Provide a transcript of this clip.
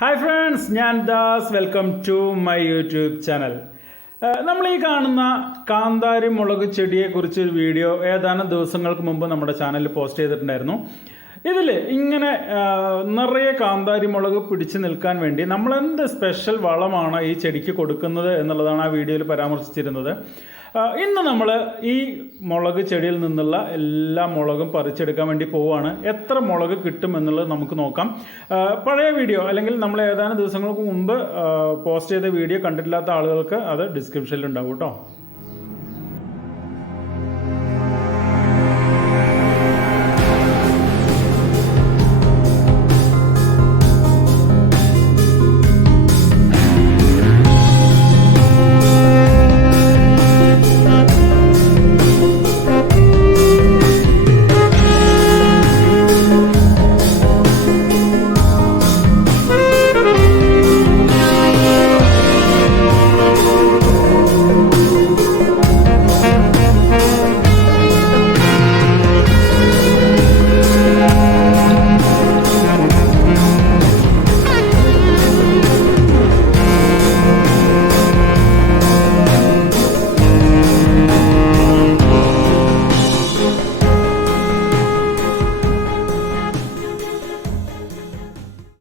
Hi friends, ഞാൻ Das. Welcome to my YouTube channel. നമ്മൾ ഈ കാണുന്ന കാന്താരി മുളക് ചെടിയെക്കുറിച്ച് ഒരു വീഡിയോ ഏതാനും ദിവസങ്ങൾക്ക് മുമ്പ് നമ്മുടെ ചാനലിൽ പോസ്റ്റ് ചെയ്തിട്ടുണ്ടായിരുന്നു. ഇതിൽ ഇങ്ങനെ നിറയെ കാന്താരി മുളക് പിടിച്ചു നിൽക്കാൻ വേണ്ടി നമ്മൾ എന്ത് സ്പെഷ്യൽ വളമാണ് ഈ ചെടിക്ക് കൊടുക്കുന്നത് എന്നുള്ളതാണ് ആ വീഡിയോയിൽ പരാമർശിച്ചിരുന്നത്. ഇന്ന് നമ്മൾ ഈ മുളക് ചെടിയിൽ നിന്നുള്ള എല്ലാ മുളകും പറിച്ചെടുക്കാൻ വേണ്ടി പോവുകയാണ്. എത്ര മുളക് കിട്ടും എന്നുള്ളത് നമുക്ക് നോക്കാം. പഴയ വീഡിയോ അല്ലെങ്കിൽ നമ്മൾ ഏതാനും ദിവസങ്ങൾക്ക് മുമ്പ് പോസ്റ്റ് ചെയ്ത വീഡിയോ കണ്ടിട്ടില്ലാത്ത ആളുകൾക്ക് അത് ഡിസ്ക്രിപ്ഷനിൽ ഉണ്ടാവും കേട്ടോ.